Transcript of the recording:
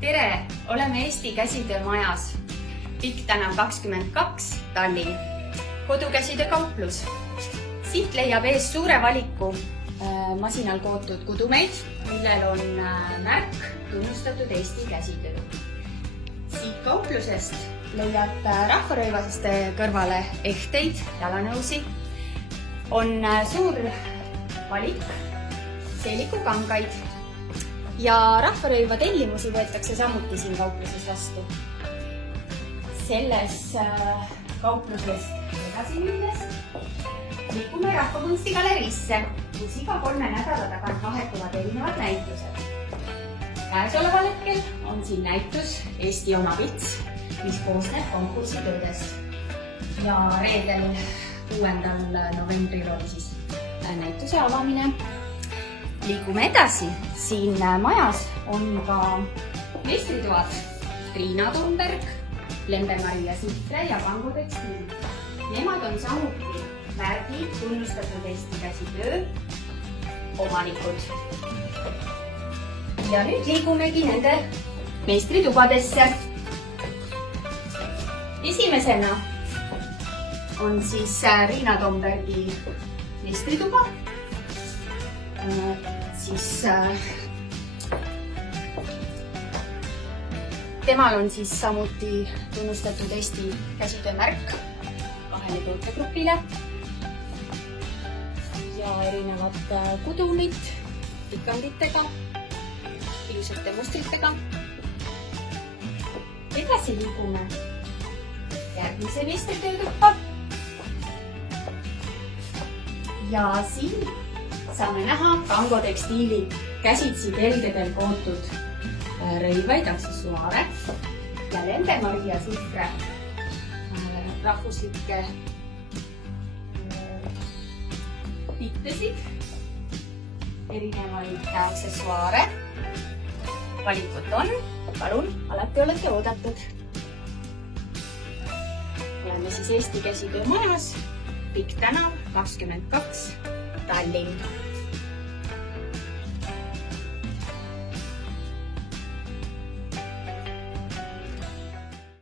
Tere! Oleme Eesti Käsitöömajas. Pikk tänav 22, Tallinn. Kodukäsitöö kauplus. Siit leiab ees suure valiku masinal kootud kudumeid, millel on märk tunnustatud Eesti käsitöö. Siit kauplusest leiad rahvarõivaste kõrvale ehteid, jalanõusi. On suur valik seelikukangaid ja rahvarõiva tellimusi võetakse samuti siin kaupluses vastu. Selles kauplusest edasi minnes liigume Rahvakunstigaleriisse, kus iga 3 nädala tagant vahetuvad erinevad näitused. Käesoleval hetkel on siin näitus Eesti oma vits, mis koosneb konkursitöödest. Ja reedel 6. novembril oli siis näituse avamine. Liigume edasi. Siin majas on ka meistritoad Triina Tomberg, Lembe-Maria Sihtre ja Pango Tekstiil. Nemad on samuti märgi tunnustatud Eesti käsitöö omanikud. Ja nüüd liigumegi nende meistritubadesse. Esimesena on siis Triina Tombergi meistrituba. Temal on siis samuti tunnustatud Eesti käsitöömärk 2 tootegrupile ja erinevad kudumid pikanditega, ilusate mustritega. Edasi liigume järgmise meistritöötuppa. Ja siin saame näha Pango Tekstiili käsitsi telgedel kootud rõivaid, aksessuaare ja Lembe-Maria Sihtre rahvuslikke pittesid, erinevaid aksessuaare. Valikut on, palun, alati olete oodatud. Oleme siis Eesti Käsitöömajas, Pikk tänav 22, Tallinn.